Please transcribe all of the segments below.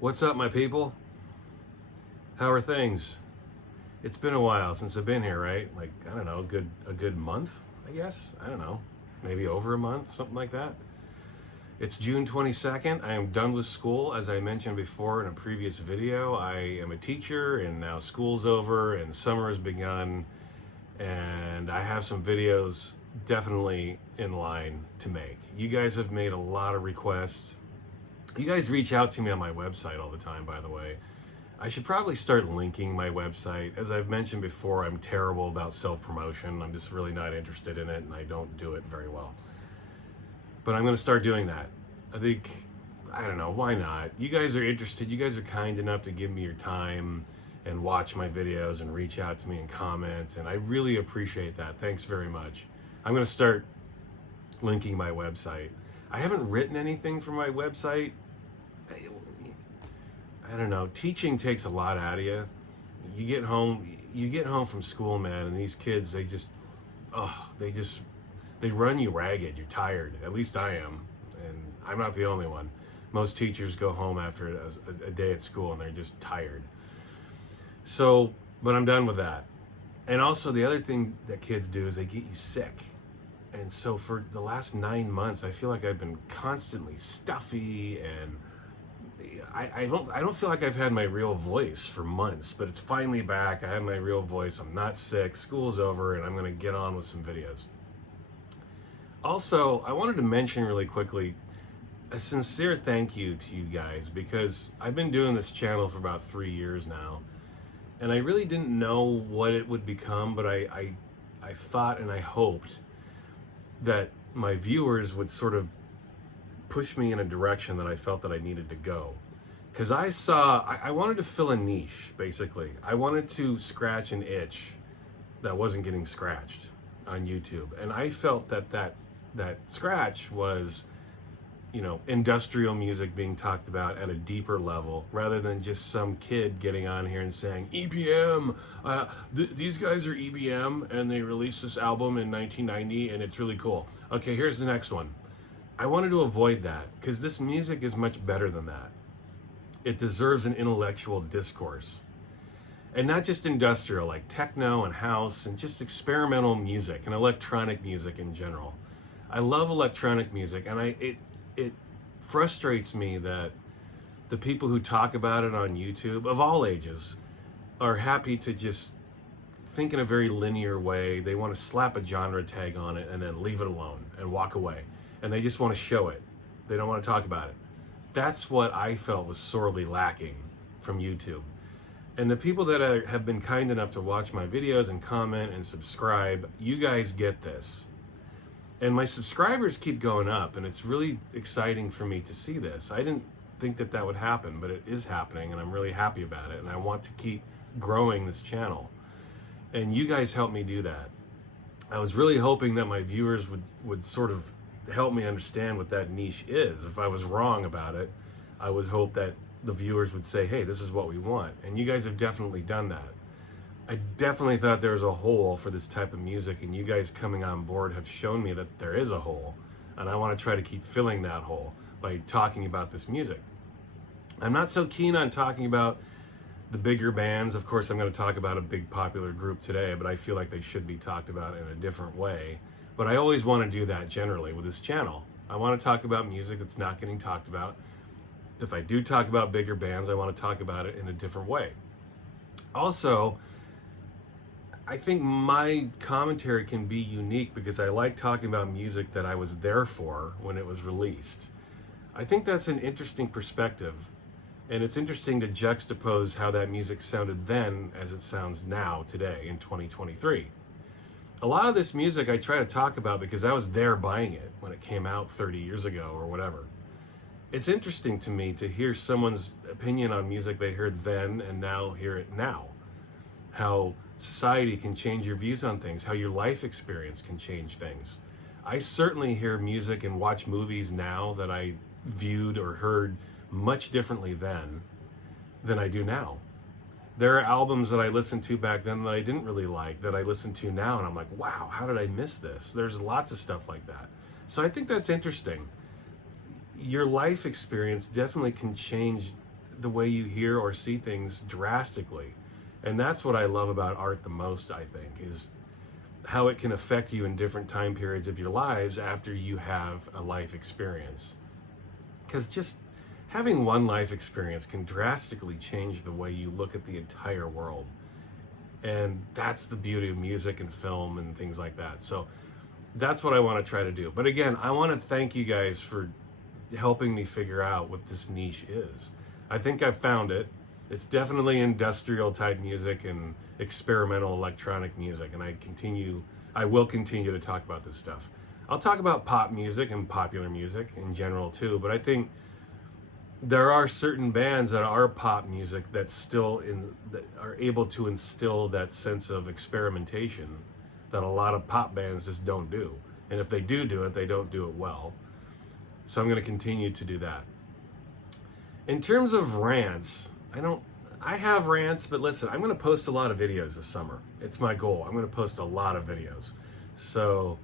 What's up, my people? How are things? It's been a while since I've been here, right? Like, I don't know, a good month, I guess. I don't know. Maybe over a month, something like that. It's June 22nd. I am done with school. As I mentioned before in a previous video, I am a teacher and now school's over and summer has begun, and I have some videos definitely in line to make. You guys have made a lot of requests. You guys reach out to me on my website all the time, by the way. I should probably start linking my website. As I've mentioned before, I'm terrible about self-promotion. I'm just really not interested in it, and I don't do it very well. But I'm going to start doing that. I don't know, why not? You guys are interested. You guys are kind enough to give me your time and watch my videos and reach out to me and comment, and I really appreciate that. Thanks very much. I'm going to start linking my website. I haven't written anything for my website. I don't know. Teaching takes a lot out of you. You get home from school, man, and these kids, they run you ragged. You're tired. At least I am, and I'm not the only one. Most teachers go home after a day at school and they're just tired. So, but I'm done with that. And also the other thing that kids do is they get you sick. And so for the last 9 months, I feel like I've been constantly stuffy, and I don't feel like I've had my real voice for months, but it's finally back. I have my real voice. I'm not sick. School's over, and I'm going to get on with some videos. Also, I wanted to mention really quickly a sincere thank you to you guys, because I've been doing this channel for about 3 years now, and I really didn't know what it would become, but I thought and I hoped that my viewers would sort of push me in a direction that I felt that I needed to go. Because I wanted to fill a niche, basically. I wanted to scratch an itch that wasn't getting scratched on YouTube. And I felt that scratch was, industrial music being talked about at a deeper level, rather than just some kid getting on here and saying, EBM, these guys are EBM, and they released this album in 1990, and it's really cool. Okay, here's the next one. I wanted to avoid that, because this music is much better than that. It deserves an intellectual discourse. And not just industrial, like techno and house, and just experimental music and electronic music in general. I love electronic music, and it frustrates me that the people who talk about it on YouTube, of all ages, are happy to just think in a very linear way. They want to slap a genre tag on it and then leave it alone and walk away. And they just want to show it. They don't want to talk about it. That's what I felt was sorely lacking from YouTube. And the people that have been kind enough to watch my videos and comment and subscribe, you guys get this. And my subscribers keep going up, and it's really exciting for me to see this. I didn't think that would happen, but it is happening, and I'm really happy about it, and I want to keep growing this channel. And you guys help me do that. I was really hoping that my viewers would sort of help me understand what that niche is. If I was wrong about it, I would hope that the viewers would say, hey, this is what we want. And you guys have definitely done that. I definitely thought there was a hole for this type of music, and you guys coming on board have shown me that there is a hole, and I want to try to keep filling that hole by talking about this music. I'm not so keen on talking about the bigger bands. Of course, I'm going to talk about a big popular group today, but I feel like they should be talked about in a different way. But I always want to do that generally with this channel. I want to talk about music that's not getting talked about. If I do talk about bigger bands, I want to talk about it in a different way. Also, I think my commentary can be unique because I like talking about music that I was there for when it was released. I think that's an interesting perspective, and it's interesting to juxtapose how that music sounded then as it sounds now, today, in 2023. A lot of this music I try to talk about because I was there buying it when it came out 30 years ago or whatever. It's interesting to me to hear someone's opinion on music they heard then and now hear it now. How society can change your views on things, how your life experience can change things. I certainly hear music and watch movies now that I viewed or heard much differently then than I do now. There are albums that I listened to back then that I didn't really like, that I listen to now, and I'm like, wow, how did I miss this? There's lots of stuff like that. So I think that's interesting. Your life experience definitely can change the way you hear or see things drastically. And that's what I love about art the most, I think, is how it can affect you in different time periods of your lives after you have a life experience. Because just having one life experience can drastically change the way you look at the entire world. And that's the beauty of music and film and things like that. So that's what I want to try to do. But again, I want to thank you guys for helping me figure out what this niche is. I think I've found it. It's definitely industrial type music and experimental electronic music, and I will continue to talk about this stuff. I'll talk about pop music and popular music in general too, but I think there are certain bands that are pop music that are able to instill that sense of experimentation that a lot of pop bands just don't do. And if they do it, they don't do it well. So I'm going to continue to do that. In terms of rants, I have rants, but listen, I'm going to post a lot of videos this summer. It's my goal. I'm going to post a lot of videos. So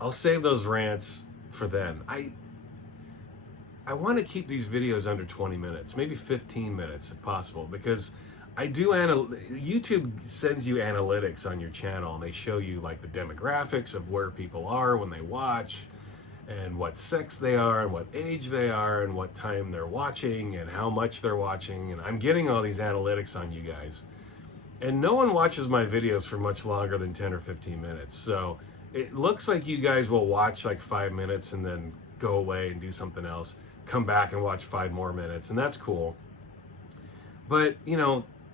I'll save those rants for then. I want to keep these videos under 20 minutes, maybe 15 minutes if possible, because YouTube sends you analytics on your channel, and they show you like the demographics of where people are when they watch, and what sex they are, and what age they are, and what time they're watching, and how much they're watching. And I'm getting all these analytics on you guys. And no one watches my videos for much longer than 10 or 15 minutes. So it looks like you guys will watch like 5 minutes and then go away and do something else, come back and watch 5 more minutes, and that's cool. But,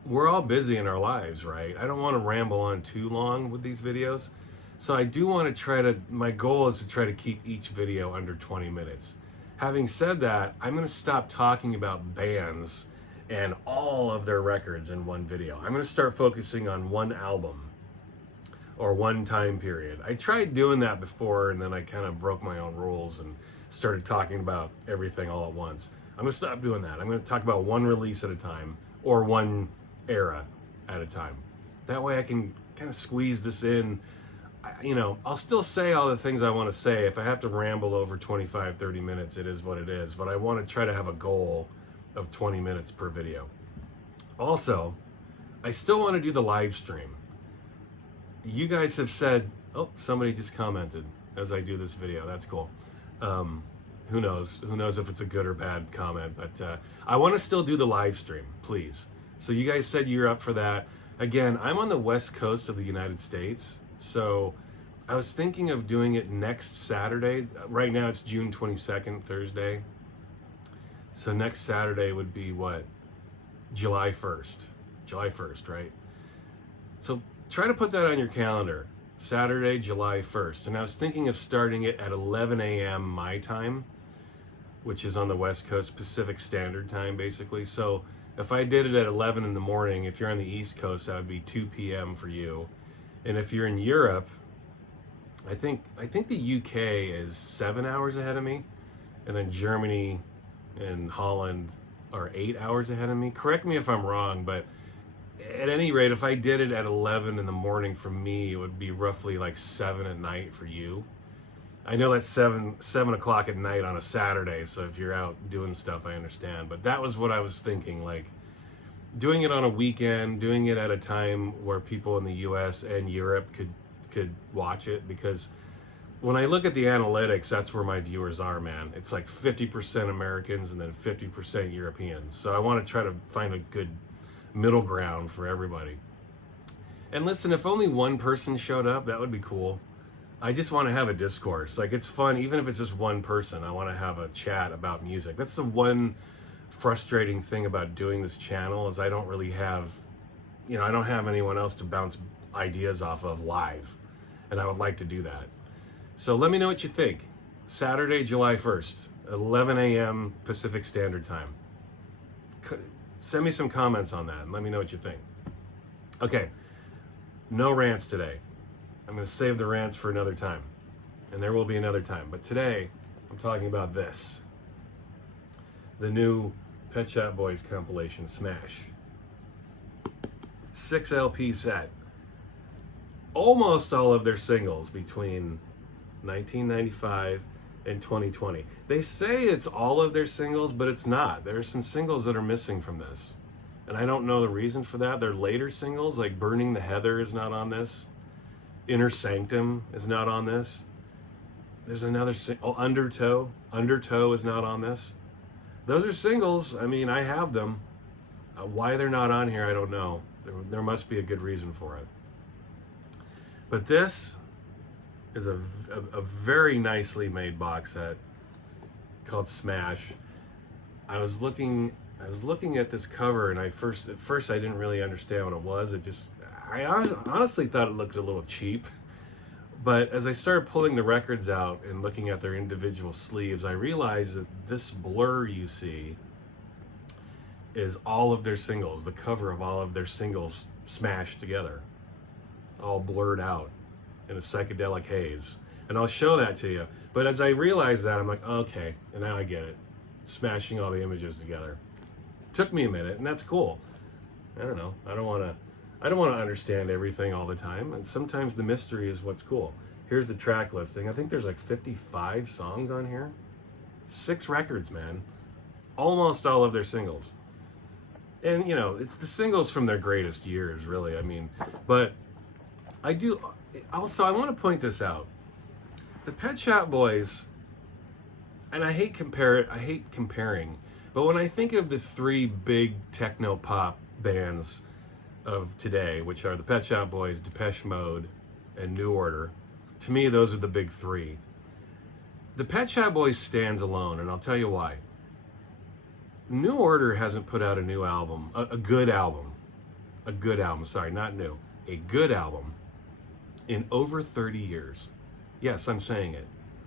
we're all busy in our lives, right? I don't want to ramble on too long with these videos. So I do want to my goal is to try to keep each video under 20 minutes. Having said that, I'm going to stop talking about bands and all of their records in one video. I'm going to start focusing on one album or one time period. I tried doing that before, and then I kind of broke my own rules and started talking about everything all at once. I'm going to stop doing that. I'm going to talk about one release at a time or one era at a time. That way I can kind of squeeze this in. I'll still say all the things I want to say. If I have to ramble over 25, 30 minutes, it is what it is. But I want to try to have a goal of 20 minutes per video. Also, I still want to do the live stream. You guys have said, oh, somebody just commented as I do this video. That's cool. Who knows? Who knows if it's a good or bad comment? But I want to still do the live stream, please. So you guys said you're up for that. Again, I'm on the west coast of the United States. So I was thinking of doing it next Saturday. Right now it's June 22nd, Thursday. So next Saturday would be what? July 1st. July 1st, right? So try to put that on your calendar. Saturday, July 1st. And I was thinking of starting it at 11 a.m. my time, which is on the West Coast, Pacific Standard Time, basically. So if I did it at 11 in the morning, if you're on the East Coast, that would be 2 p.m. for you. And if you're in Europe, I think the UK is 7 hours ahead of me, and then Germany and Holland are 8 hours ahead of me. Correct me if I'm wrong, but at any rate, if I did it at 11 in the morning for me, it would be roughly like 7 at night for you. I know that's 7 o'clock at night on a Saturday, so if you're out doing stuff, I understand. But that was what I was thinking, like doing it on a weekend, doing it at a time where people in the US and Europe could watch it, because when I look at the analytics, that's where my viewers are, man. It's like 50% Americans and then 50% Europeans. So I want to try to find a good middle ground for everybody. And listen, if only one person showed up, that would be cool. I just want to have a discourse. Like, it's fun, even if it's just one person. I want to have a chat about music. That's the one frustrating thing about doing this channel, is I don't really have, I don't have anyone else to bounce ideas off of live. And I would like to do that. So let me know what you think. Saturday, July 1st, 11 a.m. Pacific Standard Time. Send me some comments on that and let me know what you think. Okay, no rants today. I'm going to save the rants for another time. And there will be another time. But today, I'm talking about this. The new Pet Shop Boys compilation, Smash. 6 LP set. Almost all of their singles between 1995 in 2020. They say it's all of their singles, but it's not. There are some singles that are missing from this. And I don't know the reason for that. Their later singles, like Burning the Heather, is not on this. Inner Sanctum is not on this. There's another Undertow. Undertow is not on this. Those are singles. I mean, I have them. Why they're not on here, I don't know. There must be a good reason for it. But this is a very nicely made box set called Smash. I was looking at this cover, and at first I didn't really understand what it was. I honestly thought it looked a little cheap. But as I started pulling the records out and looking at their individual sleeves, I realized that this blur you see is all of their singles, the cover of all of their singles smashed together, all blurred out in a psychedelic haze. And I'll show that to you. But as I realized that, I'm like, okay, and now I get it. Smashing all the images together. Took me a minute, and that's cool. I don't know. I don't want to understand everything all the time, and sometimes the mystery is what's cool. Here's the track listing. I think there's like 55 songs on here. 6 records, man. Almost all of their singles. And, you know, it's the singles from their greatest years, really. I mean, but I want to point this out. The Pet Shop Boys, and I hate comparing, but when I think of the 3 big techno pop bands of today, which are the Pet Shop Boys, Depeche Mode, and New Order, to me, those are the big 3. The Pet Shop Boys stands alone, and I'll tell you why. New Order hasn't put out a new album, a good album, sorry, not new, a good album in over 30 years. Yes, I'm saying it.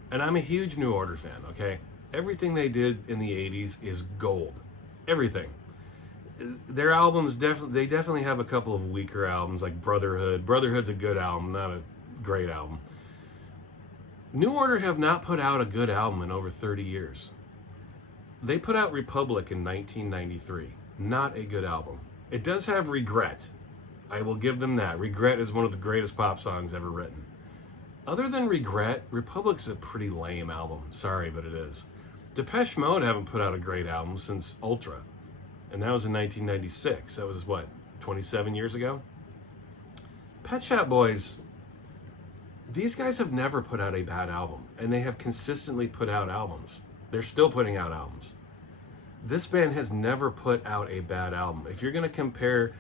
And I'm a huge New Order fan, okay? Everything they did in the 80s is gold. Everything. Their albums, they definitely have a couple of weaker albums, like Brotherhood. Brotherhood's a good album, not a great album. New Order have not put out a good album in over 30 years. They put out Republic in 1993. Not a good album. It does have Regret. I will give them that. Regret is one of the greatest pop songs ever written. Other than Regret, Republic's a pretty lame album. Sorry, but it is. Depeche Mode haven't put out a great album since Ultra. And that was in 1996. That was, 27 years ago? Pet Shop Boys, these guys have never put out a bad album. And they have consistently put out albums. They're still putting out albums. This band has never put out a bad album. If you're going to compare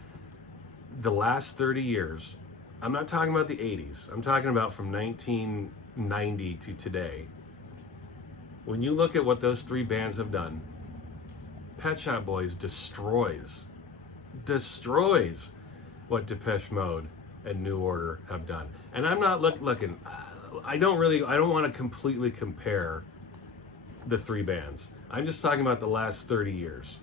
the last 30 years, I'm not talking about the 80s. I'm talking about from 1990 to today. When you look at what those 3 bands have done, Pet Shop Boys destroys what Depeche Mode and New Order have done. And I'm not looking, I don't want to completely compare the 3 bands. I'm just talking about the last 30 years.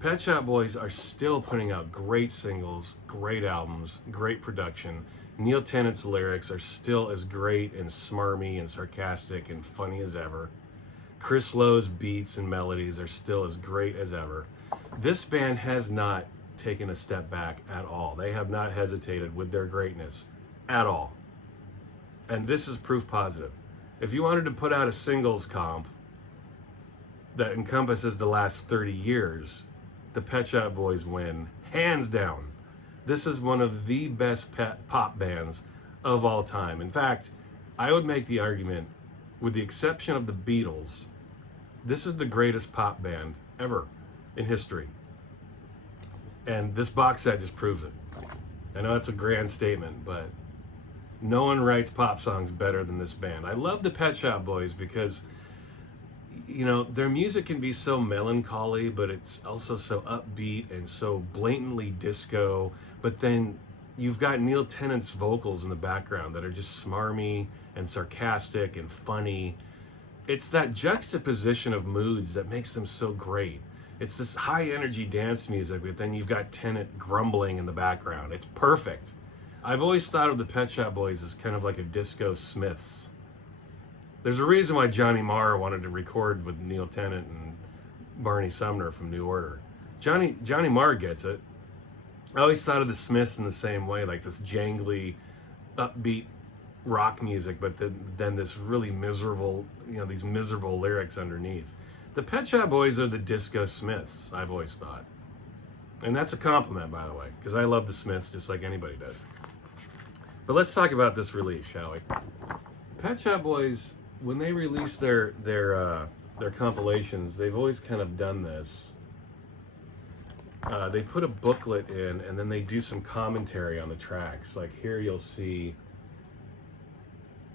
Pet Shop Boys are still putting out great singles, great albums, great production. Neil Tennant's lyrics are still as great and smarmy and sarcastic and funny as ever. Chris Lowe's beats and melodies are still as great as ever. This band has not taken a step back at all. They have not hesitated with their greatness at all. And this is proof positive. If you wanted to put out a singles comp that encompasses the last 30 years, the Pet Shop Boys win, hands down. This is one of the best pop bands of all time. In fact, I would make the argument, with the exception of the Beatles, this is the greatest pop band ever in history. And this box set just proves it. I know it's a grand statement, but no one writes pop songs better than this band. I love the Pet Shop Boys because, you know, their music can be so melancholy, but it's also so upbeat and so blatantly disco. But then you've got Neil Tennant's vocals in the background that are just smarmy and sarcastic and funny. It's that juxtaposition of moods that makes them so great. It's this high energy dance music, but then you've got Tennant grumbling in the background. It's perfect. I've always thought of the Pet Shop Boys as kind of like a disco Smiths. There's a reason why Johnny Marr wanted to record with Neil Tennant and Barney Sumner from New Order. Johnny Marr gets it. I always thought of the Smiths in the same way, like this jangly, upbeat rock music, but then this really miserable, these miserable lyrics underneath. The Pet Shop Boys are the Disco Smiths, I've always thought. And that's a compliment, by the way, because I love the Smiths just like anybody does. But let's talk about this release, shall we? Pet Shop Boys, when they release their compilations, they've always kind of done this. They put a booklet in, and then they do some commentary on the tracks. Like here you'll see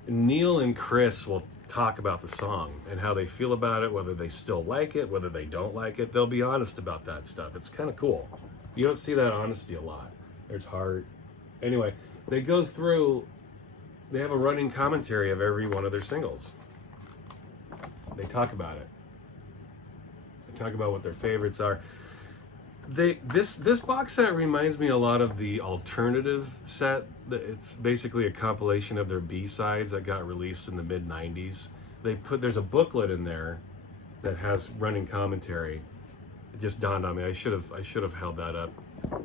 Neil and Chris will talk about the song and how they feel about it, whether they still like it, whether they don't like it. They'll be honest about that stuff. It's kind of cool. You don't see that honesty a lot. There's Heart. Anyway, they go through, they have a running commentary of every one of their singles. They talk about it. They talk about what their favorites are. This box set reminds me a lot of the alternative set. It's basically a compilation of their B-sides that got released in the mid-90s. There's a booklet in there that has running commentary. It just dawned on me. I should have held that up,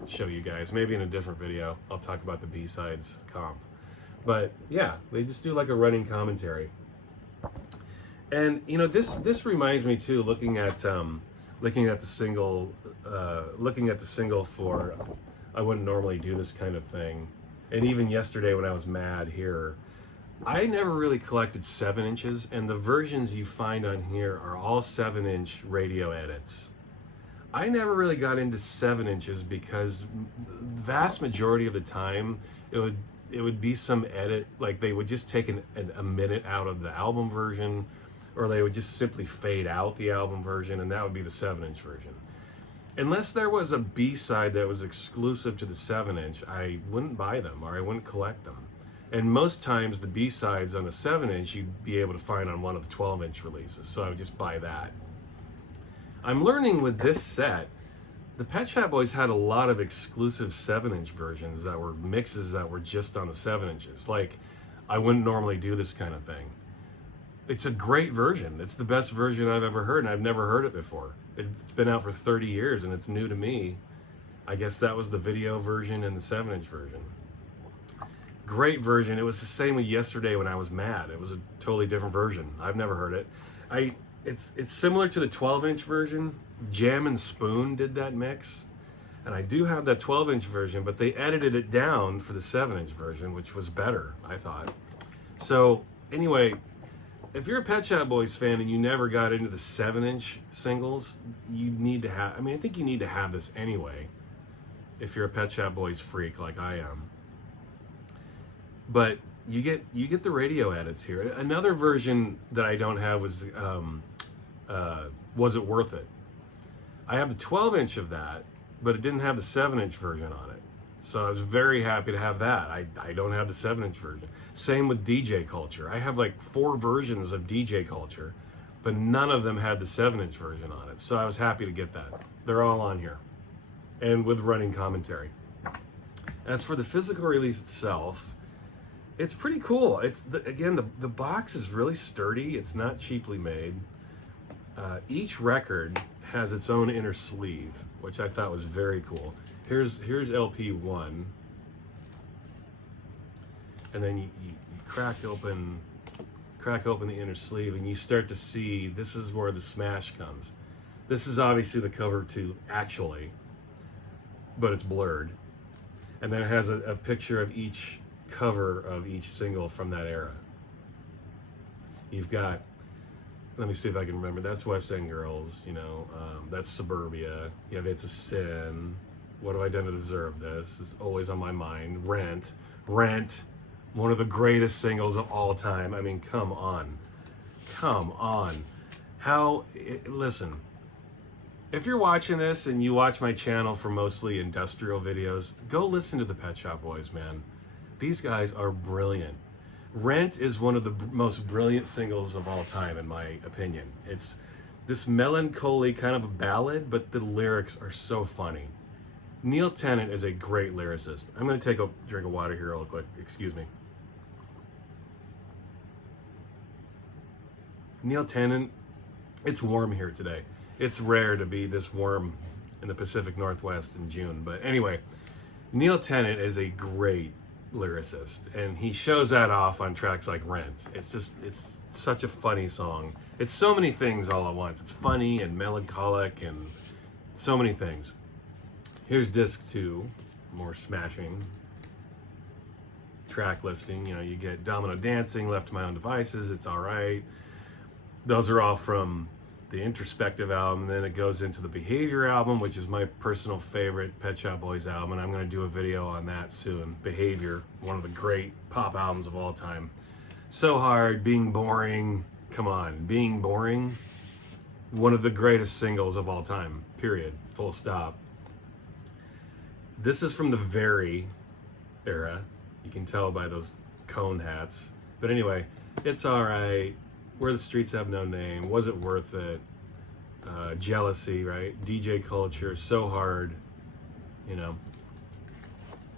show you guys. Maybe in a different video I'll talk about the B-sides comp. But yeah, they just do like a running commentary. And this reminds me too, looking at the single for I Wouldn't Normally Do This Kind of Thing. And even yesterday when I was mad here, I never really collected 7-inches, and the versions you find on here are all 7-inch radio edits. I never really got into 7-inches because the vast majority of the time it would be some edit, like they would just take a minute out of the album version, or they would just simply fade out the album version, and that would be the 7-inch version. Unless there was a B-side that was exclusive to the 7-inch, I wouldn't buy them, or I wouldn't collect them. And most times the B-sides on the 7-inch you'd be able to find on one of the 12-inch releases, so I would just buy that. I'm learning with this set, the Pet Shop Boys had a lot of exclusive 7-inch versions that were mixes that were just on the 7-inches. Like, I Wouldn't Normally Do This Kind of Thing. It's a great version. It's the best version I've ever heard, and I've never heard it before. It's been out for 30 years, and it's new to me. I guess that was the video version and the 7-inch version. Great version. It was the same with Yesterday When I Was Mad. It was a totally different version. I've never heard it. It's similar to the 12-inch version. Jam and Spoon did that mix, and I do have that 12-inch version, but they edited it down for the 7-inch version, which was better, I thought. So anyway, if you're a Pet Shop Boys fan and you never got into the 7-inch singles, you need to have, I think you need to have this anyway, if you're a Pet Shop Boys freak like I am. But you get the radio edits here. Another version that I don't have was Was It Worth It? I have the 12-inch of that, but it didn't have the 7-inch version on it. So I was very happy to have that. I don't have the 7-inch version. Same with DJ Culture. I have like 4 versions of DJ Culture, but none of them had the 7-inch version on it. So I was happy to get that. They're all on here, and with running commentary. As for the physical release itself, it's pretty cool. Again, the box is really sturdy. It's not cheaply made. Each record has its own inner sleeve, which I thought was very cool. Here's LP 1, and then you crack open the inner sleeve, and you start to see this is where the smash comes. This is obviously the cover to Actually, but it's blurred, and then it has a picture of each cover of each single from that era. You've got, let me see if I can remember, that's West End Girls, that's Suburbia. You have It's a Sin. What Have I Done to Deserve This? Is always on my mind. Rent, one of the greatest singles of all time. I mean, come on. Listen, if you're watching this and you watch my channel for mostly industrial videos, go listen to the Pet Shop Boys, man. These guys are brilliant. Rent is one of the most brilliant singles of all time, in my opinion. It's this melancholy kind of a ballad, but the lyrics are so funny. Neil Tennant is a great lyricist. I'm going to take a drink of water here real quick. Excuse me. Neil Tennant, it's warm here today. It's rare to be this warm in the Pacific Northwest in June. But anyway, Neil Tennant is a great lyricist, and he shows that off on tracks like Rent. It's such a funny song. It's so many things all at once. It's funny and melancholic and so many things. Here's disc 2, more smashing track listing. You know, you get Domino Dancing, Left to My Own Devices, It's Alright. Those are all from the Introspective album, and then it goes into the Behavior album, which is my personal favorite Pet Shop Boys album, and I'm going to do a video on that soon. Behavior, one of the great pop albums of all time. So Hard, Being Boring, come on, Being Boring, one of the greatest singles of all time, period, full stop. This is from the Very era. You can tell by those cone hats. But anyway, It's Alright, Where the Streets Have No Name, Was It Worth It, Jealousy, right? DJ Culture, So Hard, you know.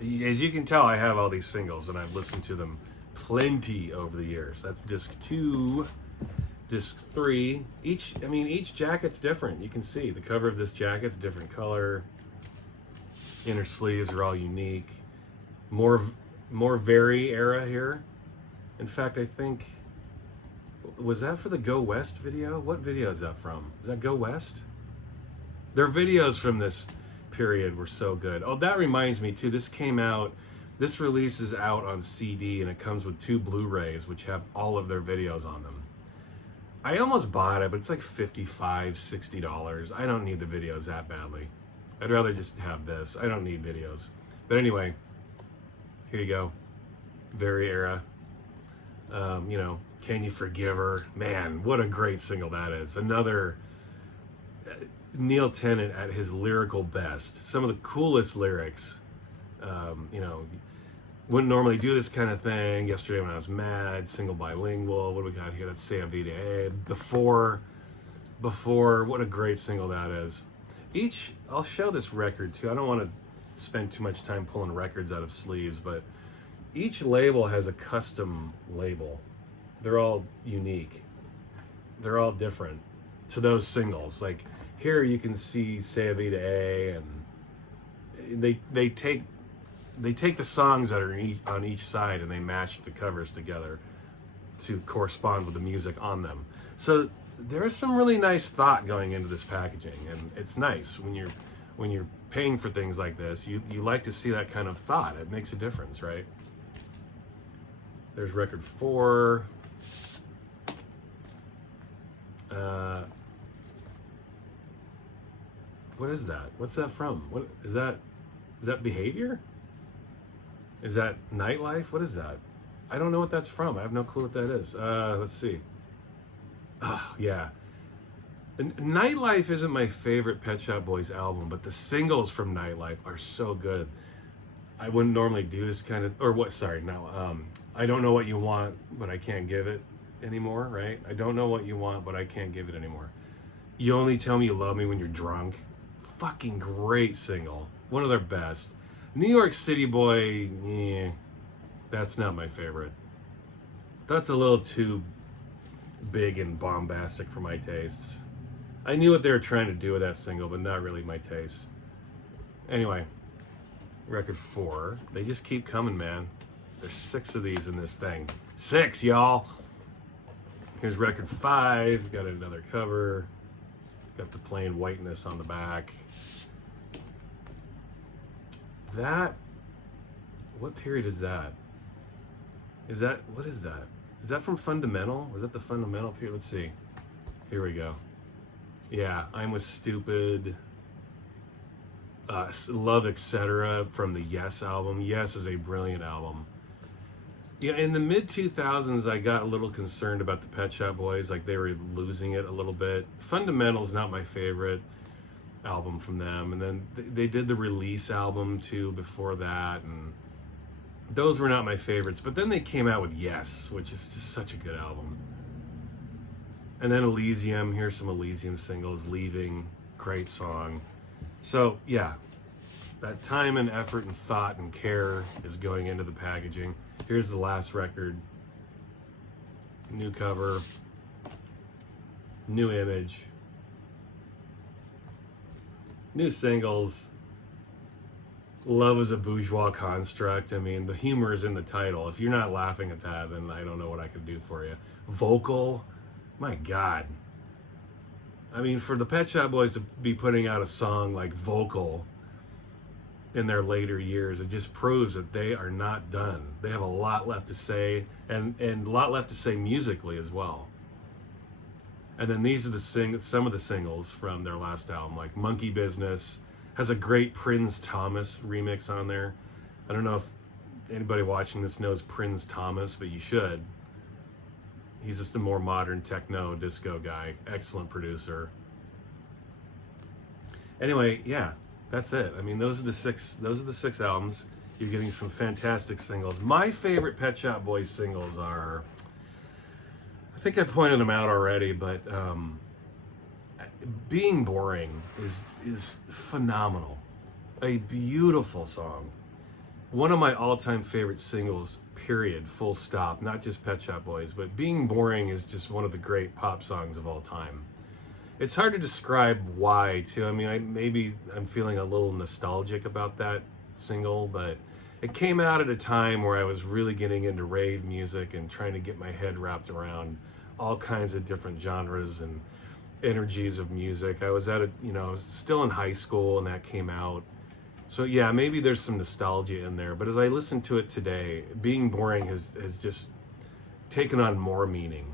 As you can tell, I have all these singles and I've listened to them plenty over the years. That's disc 2. Disc 3. Each jacket's different. You can see the cover of this jacket's different color. Inner sleeves are all unique. More Very era here. In fact, I think, was that for the Go West video? What video is that from? Is that Go West? Their videos from this period were so good. Oh, that reminds me too, this release is out on CD, and it comes with 2 Blu-rays which have all of their videos on them. I almost bought it, but it's like $55, $60. I don't need the videos that badly. I'd rather just have this. I don't need videos. But anyway, here you go. Very era. You know, Can You Forgive Her? Man, what a great single that is. Another Neil Tennant at his lyrical best. Some of the coolest lyrics. You know, wouldn't normally do this kind of thing. Yesterday When I Was Mad, Single Bilingual. What do we got here? That's Say Vida A. Before, what a great single that is. I'll show this record too. I don't want to spend too much time pulling records out of sleeves, but each label has a custom label. They're all unique. They're all different to those singles. Like here you can see Say Vida A, and they take the songs that are on each side and they match the covers together to correspond with the music on them. So there's some really nice thought going into this packaging, and it's nice when you're paying for things like this. You like to see that kind of thought. It makes a difference, right? There's record 4. What is that? What's that from? What is that? Is that Behavior? Is that Nightlife? What is that? I don't know what that's from. I have no clue what that is. Let's see. Yeah. Nightlife isn't my favorite Pet Shop Boys album, but the singles from Nightlife are so good. I wouldn't normally do this kind of, or what, sorry, no. I Don't Know What You Want, but I Can't Give It Anymore, right? I don't know what you want, but I can't give it anymore. You Only Tell Me You Love Me When You're Drunk. Fucking great single. One of their best. New York City Boy, that's not my favorite. That's a little too big and bombastic for my tastes. I knew what they were trying to do with that single, but not really my taste. Anyway, record 4. They just keep coming, man. There's 6 of these in this thing. 6, y'all. Here's record 5. Got another cover. Got the plain whiteness on the back. What period is that? What is that? Is that from Fundamental? Was that the Fundamental period? Let's see. Here we go. Yeah, I'm Was Stupid. Love, Etc. from the Yes album. Yes is a brilliant album. Yeah, in the mid-2000s, I got a little concerned about the Pet Shop Boys, like they were losing it a little bit. Fundamental's not my favorite album from them, and then they did the Release album too before that, and those were not my favorites. But then they came out with Yes, which is just such a good album. And then Elysium, here's some Elysium singles. Leaving, great song. So yeah, that time and effort and thought and care is going into the packaging. Here's the last record. New cover. New image. New singles. Love is a bourgeois construct. I mean, the humor is in the title. If you're not laughing at that, then I don't know what I could do for you. Vocal, my God. I mean, for the Pet Shop Boys to be putting out a song like Vocal in their later years, it just proves that they are not done. They have a lot left to say, and a lot left to say musically as well. And then these are some of the singles from their last album, like Monkey Business has a great Prince Thomas remix on there. I don't know if anybody watching this knows Prince Thomas, but you should. He's just a more modern techno disco guy. Excellent producer. Anyway, yeah, that's it. I mean, those are the six albums. You're getting some fantastic singles. My favorite Pet Shop Boys singles are, I think I pointed them out already, but Being Boring is phenomenal. A beautiful song. One of my all-time favorite singles, period, full stop. Not just Pet Shop Boys, but Being Boring is just one of the great pop songs of all time. It's hard to describe why, too. I mean, maybe I'm feeling a little nostalgic about that single, but it came out at a time where I was really getting into rave music and trying to get my head wrapped around all kinds of different genres and energies of music. I was I was still in high school and that came out. So yeah, maybe there's some nostalgia in there, but as I listen to it today, Being Boring has just taken on more meaning.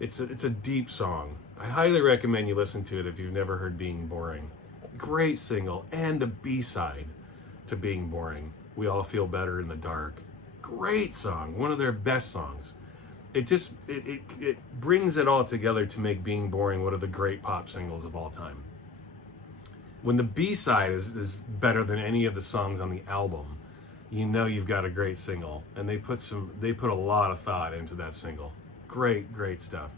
It's a deep song. I highly recommend you listen to it if you've never heard Being Boring. Great single, and the B-side to Being Boring, We All Feel Better in the Dark. Great song, one of their best songs. It brings it all together to make Being Boring one of the great pop singles of all time. When the B-side is better than any of the songs on the album, you know you've got a great single. And they put a lot of thought into that single. Great stuff.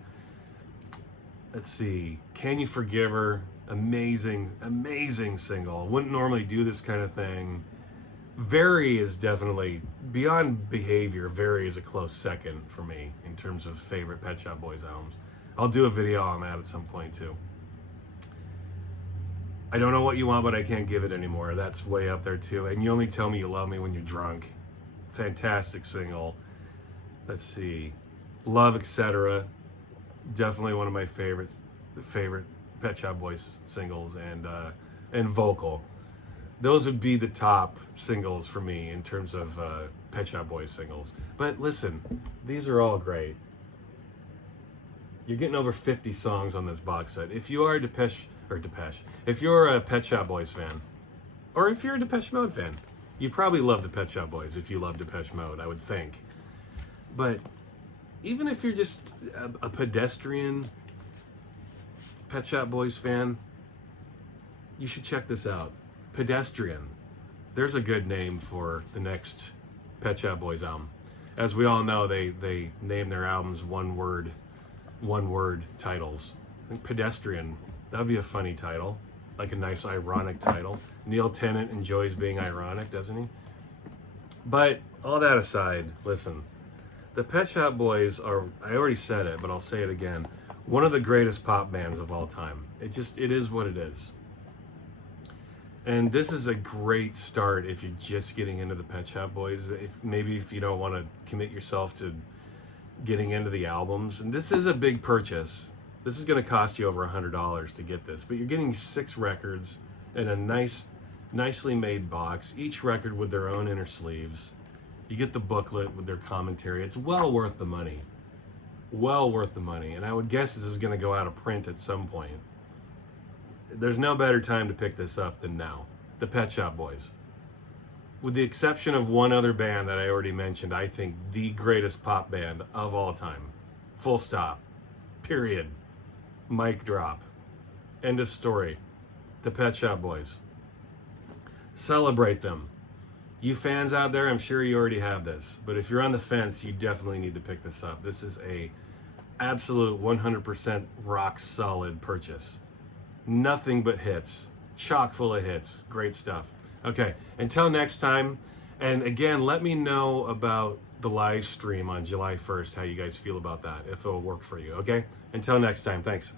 Let's see. Can You Forgive Her? Amazing single. Wouldn't normally do this kind of thing. Very is definitely, beyond Behavior, Very is a close second for me in terms of favorite Pet Shop Boys albums. I'll do a video on that at some point too. I Don't Know What You Want, But I Can't Give It Anymore. That's way up there too. And You Only Tell Me You Love Me When You're Drunk. Fantastic single. Let's see. Love, Etc. Definitely one of my favorite Pet Shop Boys singles, and Vocal. Those would be the top singles for me in terms of Pet Shop Boys singles. But listen, these are all great. You're getting over 50 songs on this box set. If you are Depeche, if you're a Pet Shop Boys fan, or if you're a Depeche Mode fan, you probably love the Pet Shop Boys if you love Depeche Mode, I would think. But even if you're just a pedestrian Pet Shop Boys fan, you should check this out. Pedestrian. There's a good name for the next Pet Shop Boys album. As we all know, they name their albums one word titles. I think Pedestrian, that would be a funny title, like a nice ironic title. Neil Tennant enjoys being ironic, doesn't he? But all that aside, listen, the Pet Shop Boys are, I already said it, but I'll say it again, one of the greatest pop bands of all time. It is what it is. And this is a great start if you're just getting into the Pet Shop Boys. If you don't want to commit yourself to getting into the albums. And this is a big purchase. This is going to cost you over $100 to get this. But you're getting 6 records in a nicely made box. Each record with their own inner sleeves. You get the booklet with their commentary. It's well worth the money. Well worth the money. And I would guess this is going to go out of print at some point. There's no better time to pick this up than now. The Pet Shop Boys. With the exception of one other band that I already mentioned, I think the greatest pop band of all time. Full stop. Period. Mic drop. End of story. The Pet Shop Boys. Celebrate them. You fans out there, I'm sure you already have this, but if you're on the fence, you definitely need to pick this up. This is a absolute 100% rock solid purchase. Nothing but hits. Chock full of hits. Great stuff. Okay, until next time. And again, let me know about the live stream on July 1st, how you guys feel about that, if it'll work for you, okay? Until next time, thanks.